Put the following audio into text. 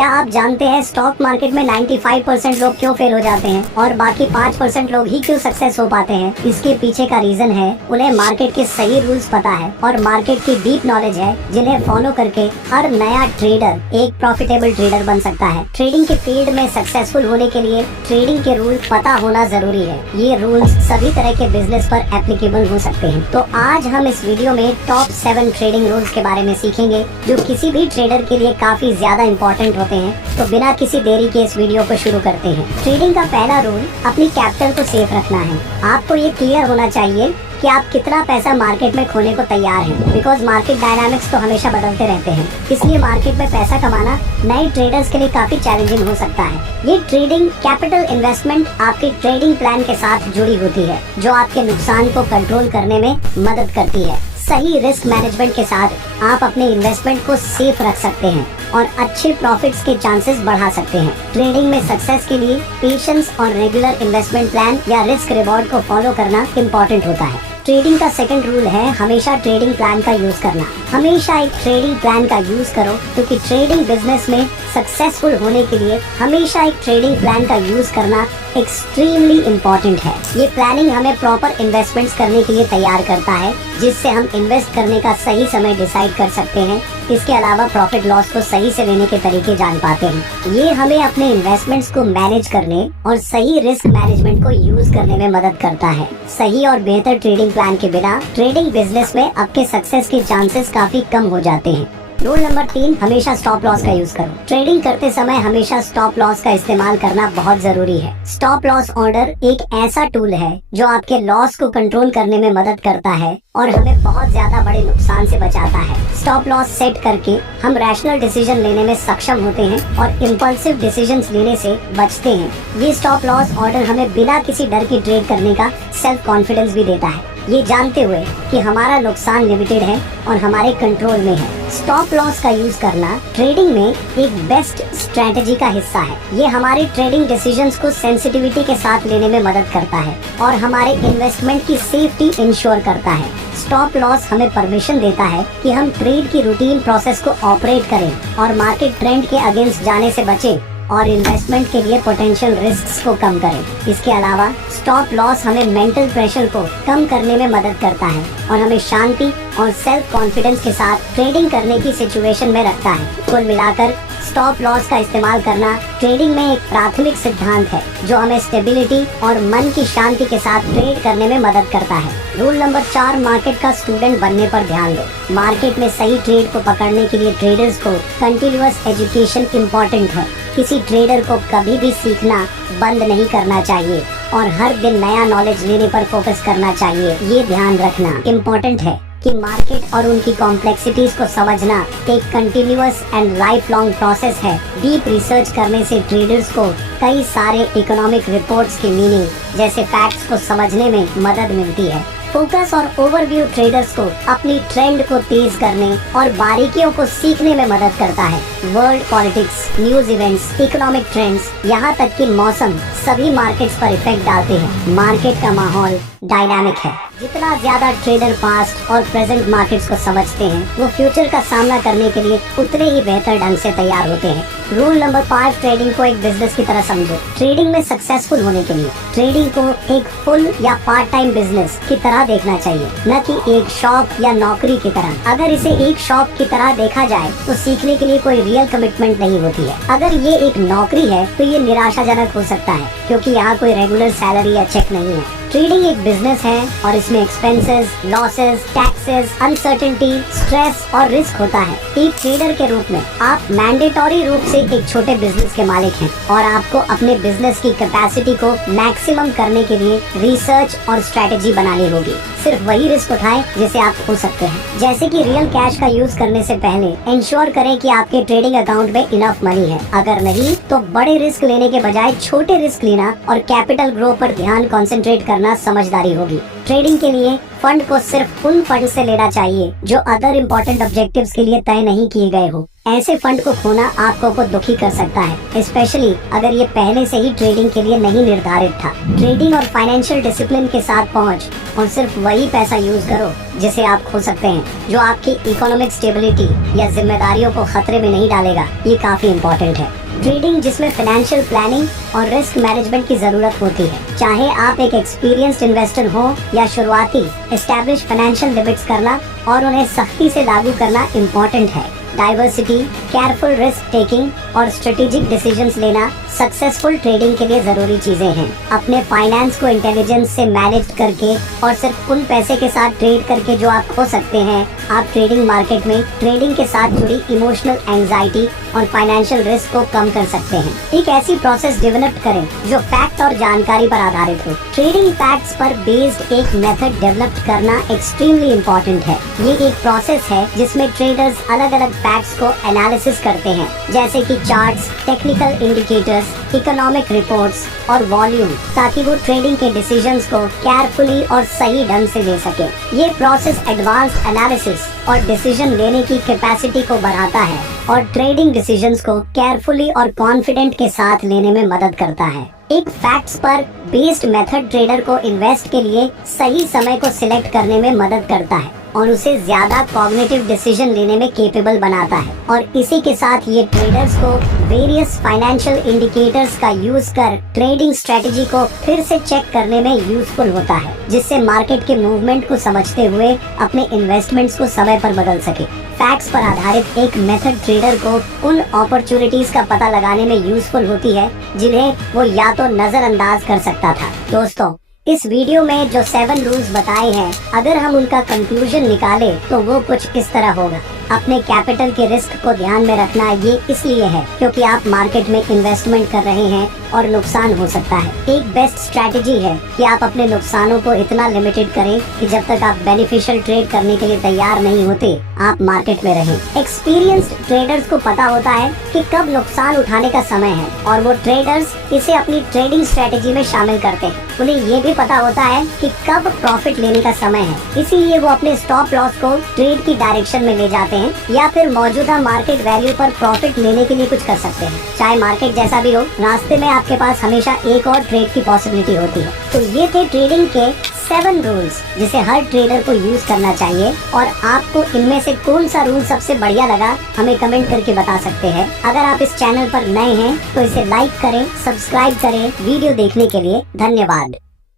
क्या आप जानते हैं स्टॉक मार्केट में 95% लोग क्यों फेल हो जाते हैं और बाकी 5% लोग ही क्यों सक्सेस हो पाते हैं? इसके पीछे का रीजन है उन्हें मार्केट के सही रूल्स पता है और मार्केट की डीप नॉलेज है, जिन्हें फॉलो करके हर नया ट्रेडर एक प्रॉफिटेबल ट्रेडर बन सकता है। ट्रेडिंग के फील्ड में सक्सेसफुल होने के लिए ट्रेडिंग के रूल पता होना जरूरी है। ये रूल्स सभी तरह के बिजनेस पर एप्लीकेबल हो सकते हैं। तो आज हम इस वीडियो में टॉप 7 ट्रेडिंग रूल्स के बारे में सीखेंगे जो किसी भी ट्रेडर के लिए काफी ज्यादा इम्पोर्टेंट होते हैं। तो बिना किसी देरी के इस वीडियो को शुरू करते हैं। ट्रेडिंग का पहला रूल अपनी कैपिटल को सेफ रखना है। आपको ये क्लियर होना चाहिए कि आप कितना पैसा मार्केट में खोने को तैयार हैं, बिकॉज मार्केट डायनामिक्स तो हमेशा बदलते रहते हैं। इसलिए मार्केट में पैसा कमाना नए ट्रेडर्स के लिए काफी चैलेंजिंग हो सकता है। ये ट्रेडिंग कैपिटल इन्वेस्टमेंट आपके ट्रेडिंग प्लान के साथ जुड़ी होती है, जो आपके नुकसान को कंट्रोल करने में मदद करती है। सही रिस्क मैनेजमेंट के साथ आप अपने इन्वेस्टमेंट को सेफ रख सकते हैं और अच्छे प्रॉफिट्स के चांसेस बढ़ा सकते हैं। ट्रेडिंग में सक्सेस के लिए पेशेंस और रेगुलर इन्वेस्टमेंट प्लान या रिस्क रिवॉर्ड को फॉलो करना इम्पोर्टेंट होता है। ट्रेडिंग का सेकंड रूल है हमेशा ट्रेडिंग प्लान का यूज करना। हमेशा एक ट्रेडिंग प्लान का यूज करो, क्योंकि ट्रेडिंग बिजनेस में सक्सेसफुल होने के लिए हमेशा एक ट्रेडिंग प्लान का यूज करना एक्सट्रीमली इम्पोर्टेंट है। ये प्लानिंग हमें प्रॉपर इन्वेस्टमेंट्स करने के लिए तैयार करता है, जिससे हम इन्वेस्ट करने का सही समय डिसाइड कर सकते हैं। इसके अलावा प्रॉफिट लॉस को सही से लेने के तरीके जान पाते हैं। ये हमें अपने इन्वेस्टमेंट्स को मैनेज करने और सही रिस्क मैनेजमेंट को यूज करने में मदद करता है। सही और बेहतर ट्रेडिंग प्लान के बिना ट्रेडिंग बिजनेस में आपके सक्सेस के चांसेस काफी कम हो जाते हैं। रूल नंबर 3, हमेशा स्टॉप लॉस का यूज करो। ट्रेडिंग करते समय हमेशा स्टॉप लॉस का इस्तेमाल करना बहुत जरूरी है। स्टॉप लॉस ऑर्डर एक ऐसा टूल है जो आपके लॉस को कंट्रोल करने में मदद करता है और हमें बहुत ज्यादा बड़े नुकसान से बचाता है। स्टॉप लॉस सेट करके हम रैशनल डिसीजन लेने में सक्षम होते हैं और इम्पल्सिव डिसीजंस लेने से बचते हैं। ये स्टॉप लॉस ऑर्डर हमें बिना किसी डर की ट्रेड करने का सेल्फ कॉन्फिडेंस भी देता है, ये जानते हुए कि हमारा नुकसान लिमिटेड है और हमारे कंट्रोल में है। स्टॉप लॉस का यूज करना ट्रेडिंग में एक बेस्ट स्ट्रेटेजी का हिस्सा है। ये हमारे ट्रेडिंग डिसीजंस को सेंसिटिविटी के साथ लेने में मदद करता है और हमारे इन्वेस्टमेंट की सेफ्टी इंश्योर करता है। स्टॉप लॉस हमें परमिशन देता है कि हम ट्रेड की रूटीन प्रोसेस को ऑपरेट करें और मार्केट ट्रेंड के अगेंस्ट जाने से बचें और इन्वेस्टमेंट के लिए पोटेंशियल रिस्क्स को कम करें। इसके अलावा स्टॉप लॉस हमें मेंटल प्रेशर को कम करने में मदद करता है और हमें शांति और सेल्फ कॉन्फिडेंस के साथ ट्रेडिंग करने की सिचुएशन में रखता है। कुल मिलाकर स्टॉप लॉस का इस्तेमाल करना ट्रेडिंग में एक प्राथमिक सिद्धांत है जो हमें स्टेबिलिटी और मन की शांति के साथ ट्रेड करने में मदद करता है। रूल नंबर 4, मार्केट का स्टूडेंट बनने पर ध्यान दो। मार्केट में सही ट्रेड को पकड़ने के लिए ट्रेडर्स को कंटिन्यूअस एजुकेशन इम्पोर्टेंट है। किसी ट्रेडर को कभी भी सीखना बंद नहीं करना चाहिए और हर दिन नया नॉलेज लेने पर फोकस करना चाहिए। ये ध्यान रखना इम्पोर्टेंट है कि मार्केट और उनकी कॉम्प्लेक्सिटीज को समझना एक continuous and life long process है। डीप रिसर्च करने से ट्रेडर्स को कई सारे इकोनॉमिक रिपोर्ट्स की मीनिंग जैसे फैक्ट्स को समझने में मदद मिलती है। फोकस और ओवरव्यू ट्रेडर्स को अपनी ट्रेंड को तेज करने और बारीकियों को सीखने में मदद करता है। World politics, news events, economic trends, यहाँ तक कि मौसम सभी मार्केट्स पर इफेक्ट डालते हैं। मार्केट का माहौल डायनामिक है। जितना ज्यादा ट्रेडर पास्ट और प्रेजेंट मार्केट्स को समझते हैं, वो फ्यूचर का सामना करने के लिए उतने ही बेहतर ढंग से तैयार होते हैं। रूल नंबर 5, ट्रेडिंग को एक बिजनेस की तरह समझो। ट्रेडिंग में सक्सेसफुल होने के लिए ट्रेडिंग को एक फुल या पार्ट टाइम बिजनेस की तरह देखना चाहिए, न कि एक शौक या नौकरी की तरह। अगर इसे एक शौक की तरह देखा जाए तो सीखने के लिए कोई रियल कमिटमेंट नहीं होती है। अगर ये एक नौकरी है तो ये निराशाजनक हो सकता है, क्योंकि यहाँ कोई रेगुलर सैलरी या चेक नहीं है। ट्रेडिंग एक बिजनेस है और इसमें expenses, losses, taxes, uncertainty, stress और रिस्क होता है। एक ट्रेडर के रूप में आप मैंडेटरी रूप से एक छोटे बिजनेस के मालिक हैं और आपको अपने बिजनेस की कैपेसिटी को मैक्सिमम करने के लिए रिसर्च और स्ट्रेटेजी बनानी होगी। सिर्फ वही रिस्क उठाएं जिसे आप हो सकते हैं। जैसे कि रियल कैश का यूज करने से पहले इंश्योर करें कि आपके ट्रेडिंग अकाउंट में इनफ मनी है। अगर नहीं तो बड़े रिस्क लेने के बजाय छोटे रिस्क लेना और कैपिटल ग्रो पर ध्यान कंसंट्रेट करना समझदारी होगी। ट्रेडिंग के लिए फंड को सिर्फ उन फंड से लेना चाहिए जो अदर इम्पोर्टेंट ऑब्जेक्टिव्स के लिए तय नहीं किए गए हो। ऐसे फंड को खोना आपको बहुत दुखी कर सकता है, स्पेशली अगर ये पहले से ही ट्रेडिंग के लिए नहीं निर्धारित था। ट्रेडिंग और फाइनेंशियल डिसिप्लिन के साथ पहुंच और सिर्फ वही पैसा यूज करो जिसे आप खो सकते हैं, जो आपकी इकोनॉमिक स्टेबिलिटी या जिम्मेदारियों को खतरे में नहीं डालेगा। ये काफी इम्पोर्टेंट है। ट्रेडिंग जिसमें फाइनेंशियल प्लानिंग और रिस्क मैनेजमेंट की जरूरत होती है। चाहे आप एक एक्सपीरियंस्ड इन्वेस्टर हो या शुरुआती, एस्टैब्लिश फाइनेंशियल लिमिट्स करना और उन्हें सख्ती से लागू करना इम्पोर्टेंट है। डाइवर्सिटी, केयरफुल रिस्क टेकिंग और स्ट्रेटेजिक डिसीजंस लेना सक्सेसफुल ट्रेडिंग के लिए जरूरी चीजें हैं। अपने फाइनेंस को इंटेलिजेंस से मैनेज करके और सिर्फ उन पैसे के साथ ट्रेड करके जो आप खो सकते हैं, आप ट्रेडिंग मार्केट में ट्रेडिंग के साथ जुड़ी इमोशनल एंजाइटी और फाइनेंशियल रिस्क को कम कर सकते हैं। एक ऐसी प्रोसेस डेवलप करें जो फैक्ट और जानकारी पर आधारित हो। ट्रेडिंग फैक्ट्स पर बेस्ड एक मेथड डेवलप करना एक्सट्रीमली इम्पोर्टेंट है। ये एक प्रोसेस है जिसमें ट्रेडर्स अलग अलग फैक्ट्स को एनालिसिस करते हैं, जैसे कि charts, technical indicators, economic reports और वॉल्यूम, ताकि वो ट्रेडिंग के डिसीजंस को केयरफुली और सही ढंग से ले सके। ये प्रोसेस एडवांस एनालिसिस और डिसीजन लेने की कैपेसिटी को बढ़ाता है और ट्रेडिंग डिसीजंस को केयरफुली और कॉन्फिडेंट के साथ लेने में मदद करता है। एक फैक्ट्स पर बेस्ड मेथड ट्रेडर को इन्वेस्ट के लिए सही समय को सिलेक्ट करने में मदद करता है और उसे ज्यादा कॉग्निटिव डिसीजन लेने में केपेबल बनाता है। और इसी के साथ ये ट्रेडर्स को वेरियस फाइनेंशियल इंडिकेटर्स का यूज कर ट्रेडिंग स्ट्रेटेजी को फिर से चेक करने में यूजफुल होता है, जिससे मार्केट के मूवमेंट को समझते हुए अपने इन्वेस्टमेंट्स को समय पर बदल सके। फैक्ट्स पर आधारित एक मेथड ट्रेडर को उन अपॉर्चुनिटीज का पता लगाने में यूजफुल होती है जिन्हें वो या तो नजरअंदाज कर सकता था। दोस्तों, इस वीडियो में जो 7 रूल्स बताए हैं, अगर हम उनका कंक्लूजन निकाले तो वो कुछ इस तरह होगा। अपने कैपिटल के रिस्क को ध्यान में रखना ये इसलिए है क्योंकि आप मार्केट में इन्वेस्टमेंट कर रहे हैं और नुकसान हो सकता है। एक बेस्ट स्ट्रैटेजी है कि आप अपने नुकसानों को इतना लिमिटेड करें कि जब तक आप बेनिफिशियल ट्रेड करने के लिए तैयार नहीं होते, आप मार्केट में रहें। एक्सपीरियंस्ड ट्रेडर्स को पता होता है कि कब नुकसान उठाने का समय है और वो ट्रेडर्स इसे अपनी ट्रेडिंग स्ट्रैटेजी में शामिल करते हैं। उन्हें ये भी पता होता है कि कब प्रॉफिट लेने का समय है, इसीलिए वो अपने स्टॉप लॉस को ट्रेड की डायरेक्शन में ले जाते हैं या फिर मौजूदा मार्केट वैल्यू पर प्रॉफिट लेने के लिए कुछ कर सकते हैं। चाहे मार्केट जैसा भी हो, रास्ते में आपके पास हमेशा एक और ट्रेड की पॉसिबिलिटी होती है। तो ये थे ट्रेडिंग के 7 रूल्स जिसे हर ट्रेडर को यूज करना चाहिए। और आपको इनमें से कौन सा रूल सबसे बढ़िया लगा, हमें कमेंट करके बता सकते हैं। अगर आप इस चैनल पर नए हैं तो इसे लाइक करें, सब्सक्राइब करें। वीडियो देखने के लिए धन्यवाद।